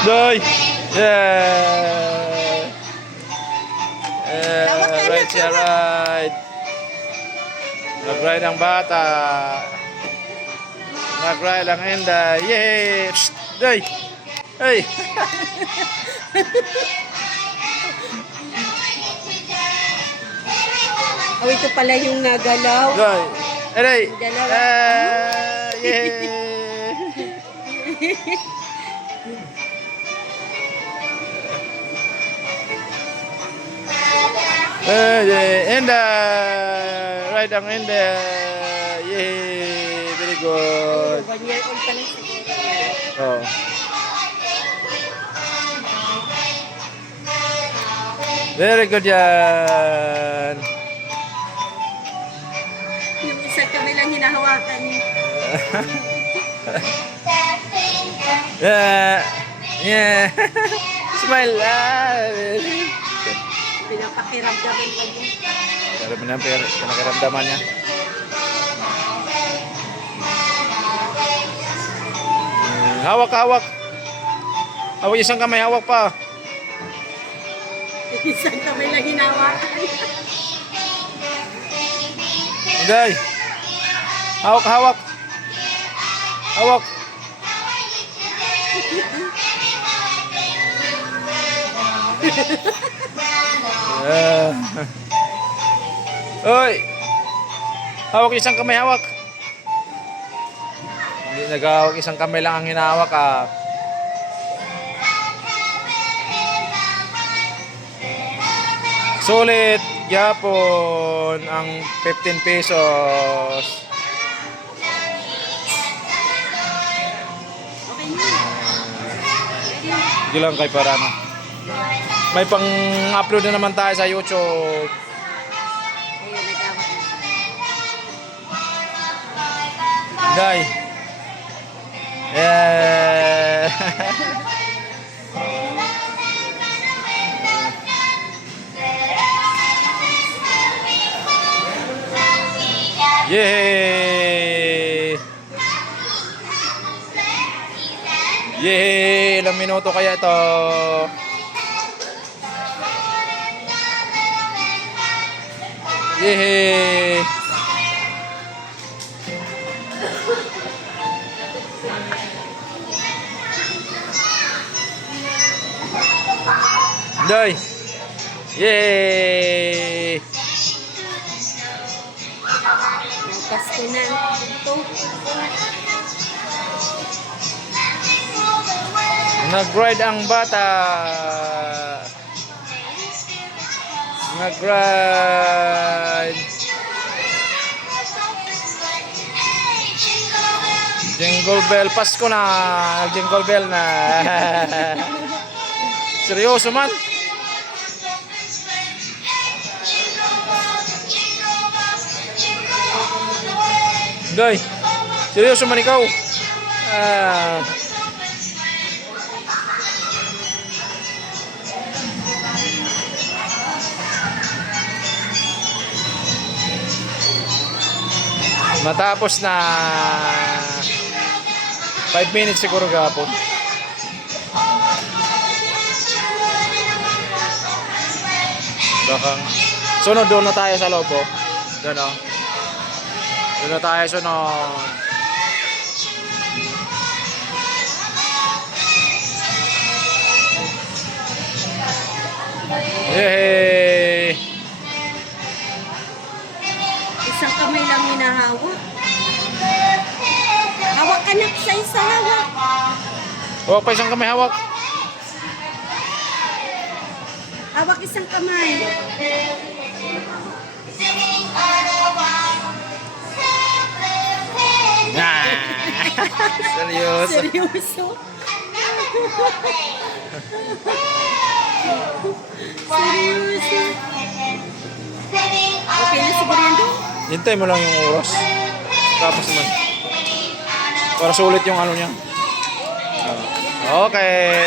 Doy! Yeah! Right siya, right. Nag-ride ang bata. Nag-ride ang Inday. Yay! Psst! Doy! Hey! Oh, ito pala yung nagalaw. Doy! Hey! Dalawa. Yay! Inday! Ride ang Inday! Yay! Very good! 1 year old pa lang siguro. Oh. Very good yan. Yung isa kami lang hinahawakan. Yeah. Yeah. Smile. Pinapakiramdaman pa niya. Pero pinakiramdaman niya. Hawak, hawak. Hawak isang kamay, hawak pa. Isang kami lang hinahawakan. Inday. Hawak, hawak. Hawak. Oy. Hawak isang kamay, hawak. Hindi nagahawak, isang kamay lang ang hinahawak ah. Sulit, yapon ang 15 pesos. Okay na. Hindi lang kay para no. May pang-upload na naman tayo sa YouTube. Ayun, nagawak na. Day. Yeah. Yay! Yay! Ilang minuto kaya ito? Yay! Day! Yay! Pasko na. Ito. Nag-ride ang bata. Nag-ride. Jingle bell. Pasko na. Jingle bell na. Seryoso man. Day. Seryoso man ikaw. Matapos na 5 minutes siguro gapon. Baka sunod doon na tayo sa loob po. Doon o. Doon na tayo sunod. Yay! Isang kamay lang hinahawak. Hawak ka na sa isa hawak. Hawak pa isang kamay, hawak. Hawak isang kamay. Nah. Seryoso. Seryoso. Seryoso. Okay na siguro yan doon. Hintay mo lang yung oras. Tapos naman. Para sulit yung ano niya. Okay.